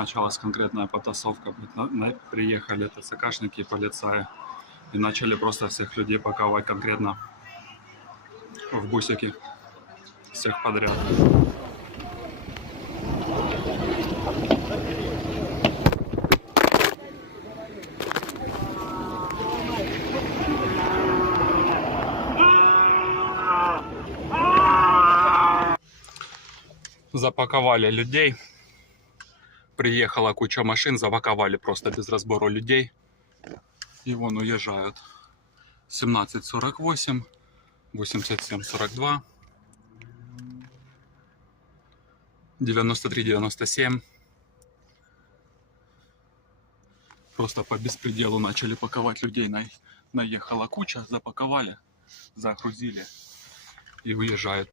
началась конкретная потасовка. Приехали ТЦКшники и полицаи и начали просто всех людей паковать конкретно в бусики. Всех подряд. Запаковали людей. Приехала куча машин, запаковали просто без разбора людей. И вон уезжают. 17:48, 87:42, 93:97. Просто по беспределу начали паковать людей. Наехала куча, запаковали, загрузили и уезжают.